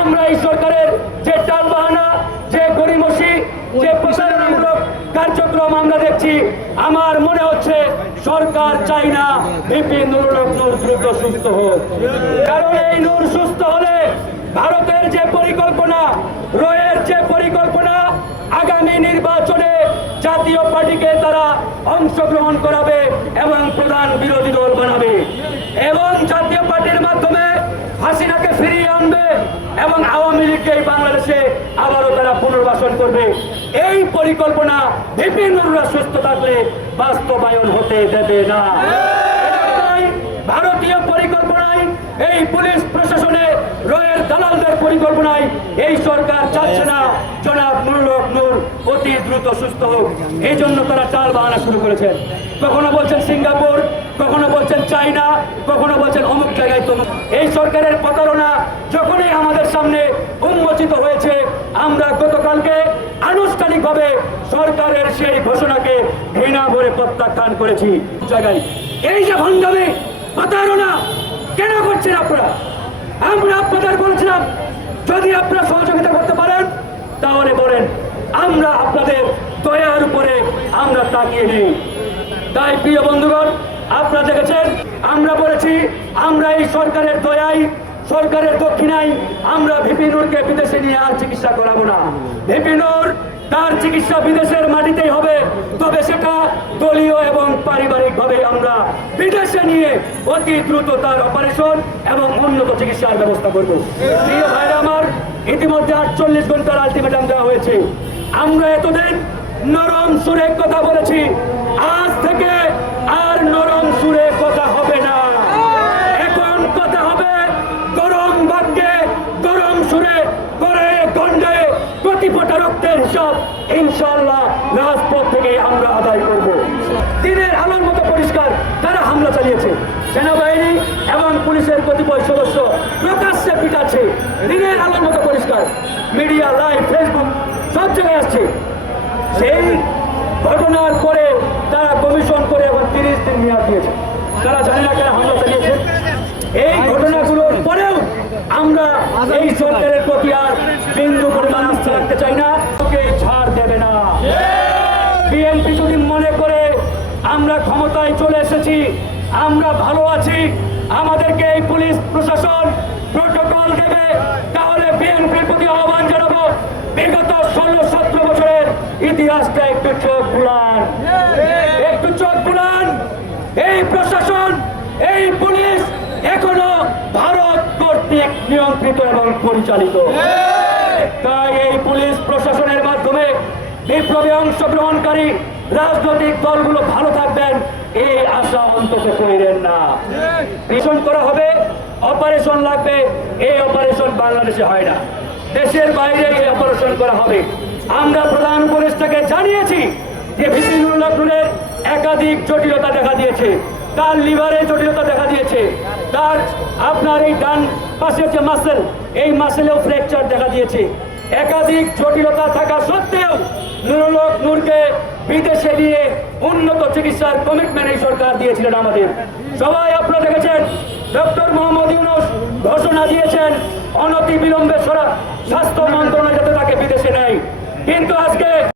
আমরা এই সরকারের যে টালবাহানা, যে গরিমসি, যে প্রচারণামূলক কার্যক্রম আমরা দেখছি, আমার মনে হচ্ছে সরকার চাই না ভিপি নুরুল হক নূর দ্রুত সুস্থ হোক। কারণ এই নূর সুস্থ হলে ভারতের যে পরিকল্পনা, রয়ের যে পরিকল্পনা, আগামী নির্বাচনে জাতীয় পার্টিকে তারা অংশগ্রহণ করাবে এবং প্রধান বিরোধী দল বানাবে এবং জাতীয় পার্টির মাধ্যমে হাসিনাকে ফিরিয়ে আনবে এবং আওয়ামী লীগকে বাংলাদেশে আবারও তারা পুনর্বাসন করবে। এই পরিকল্পনা ভিপি নুরুল সুস্থ থাকলে বাস্তবায়ন হতে দেবে না। ভারতীয় পরিকল্পনায়, এই পুলিশ প্রশাসনে রয়ের দালালদের পরিকল্পনায় এই সরকার চাচ্ছে না জনাব নুরুল হক নূর অতি দ্রুত সুস্থ হোক। এই জন্য তারা চাল বাহানা শুরু করেছেন। কখনো বলছেন সিঙ্গাপুর, কখনো বলছেন চায়না, কখনো বলছেন অমুক জায়গায় তমুক। এই সরকারের প্রতারণা যখনই আমাদের সামনে উন্মোচিত হয়েছে, আমরা গতকালকে আনুষ্ঠানিকভাবে সরকারের সেই ঘোষণাকে ঘৃণা ভরে প্রত্যাখ্যান করেছি। জায়গায় এই যে ভণ্ডামি, প্রতারণা কেন করছেন আপনারা? আমরা আপনাদের বলেছিলাম যদি আপনারা সহযোগিতা করতে পারেন তাহলে বলেন, আমরা আপনাদের দয়ার উপরে আমরা তাকিয়ে নেই। তাই প্রিয় বন্ধুগণ, আপনারা দেখেছেন আমরা বলেছি আমরা এই সরকারের দয়ায়, সরকারের দক্ষিণায় আমরা ভিপি নূরকে বিদেশে নিয়ে আর চিকিৎসা করাবো না। ভিপি নূর তার চিকিৎসা বিদেশের মাটিতেই হবে, তবে সেটা দলীয় এবং পারিবারিক ভাবে আমরা বিদেশে নিয়ে অতি দ্রুত তার অপারেশন এবং উন্নত চিকিৎসার ব্যবস্থা করব। প্রিয় ভাইরা আমার, ইতিমধ্যে 48 ঘন্টার আলটিমেটাম দেওয়া হয়েছে। আমরা এতদিন নরম সুরে কথা বলেছি, আজ থেকে আর নরম সুরে কথা হবে না। এখন কথা হবে গরম বাক্যে, গরম সুরে, করে গন্ডে প্রতিপটা রক্তের হিসাব ইনশাআল্লাহ রাজপথ থেকে আমরা আদায় করব। দিনের আলোর মতো পরিষ্কার তারা হামলা চালিয়েছে, সেনাবাহিনী এবং পুলিশের কতিপয় সদস্য প্রকাশ্যে পিটাচ্ছে। দিনের আলোর মতো পরিষ্কার, মিডিয়া, লাইভ, ফেসবুক সব জায়গায় আসছে। সেই ঘটনার পরে তারা কমিশন করে এবং 30 দিন মেয়াদ দিয়েছে। তারা জানে না কেন হামলা চালিয়েছে। এই ঘটনাগুলোর পরেও আমরা এই সরকারের প্রতি আর বিন্দু পরিমাণ আস্থা রাখতে চাই না, ওকে ছাড় দেবে না। বিএনপি যদি মনে করে আমরা ক্ষমতায় চলে এসেছি, আমরা ভালো আছি, আমাদেরকে এই পুলিশ প্রশাসন প্রোটোকল দেবে, তাহলে বিএনপির প্রতি আহ্বান জানাবো, বিগত 16-17 বছরের ইতিহাসটা একটু চোখ বুলান, একটু চোখ বুলান। এই প্রশাসন, এই পুলিশ এখনো ভারত কর্তৃক নিয়ন্ত্রিত এবং পরিচালিত। তাই এই পুলিশ প্রশাসনের মাধ্যমে বিপ্লবে অংশগ্রহণকারী রাজনৈতিক দলগুলো ভালো থাকবেন, এই আশা অন্তত করেন না। মিশন করা হবে, অপারেশন লাগবে, এই অপারেশন বাংলাদেশে হয় না, দেশের বাইরে এই অপারেশন করা হবে। আমরা প্রধান উপদেষ্টাকে জানিয়েছি যে ভিপি নুরুল হক নূরের একাধিক জটিলতা দেখা দিয়েছে, তার লিভারে জটিলতা দেখা দিয়েছে, তার আপনার এই ডান পাশের যে মাসেল, এই মাসেলেও ফ্র্যাকচার দেখা দিয়েছে। একাধিক জটিলতা থাকা সত্ত্বেও নুরুল হক নূরকে বিদেশে নিয়ে উন্নত চিকিৎসার কমিটমেন্ট এই সরকার দিয়েছিলেন আমাদের। সবাই আপনারা দেখেছেন, ডক্টর মোহাম্মদ ইউনূস ঘোষণা দিয়েছেন অনতি বিলম্বে স্বাস্থ্য মন্ত্রণালয় যাতে তাকে বিদেশে নেয়। কিন্তু আজকে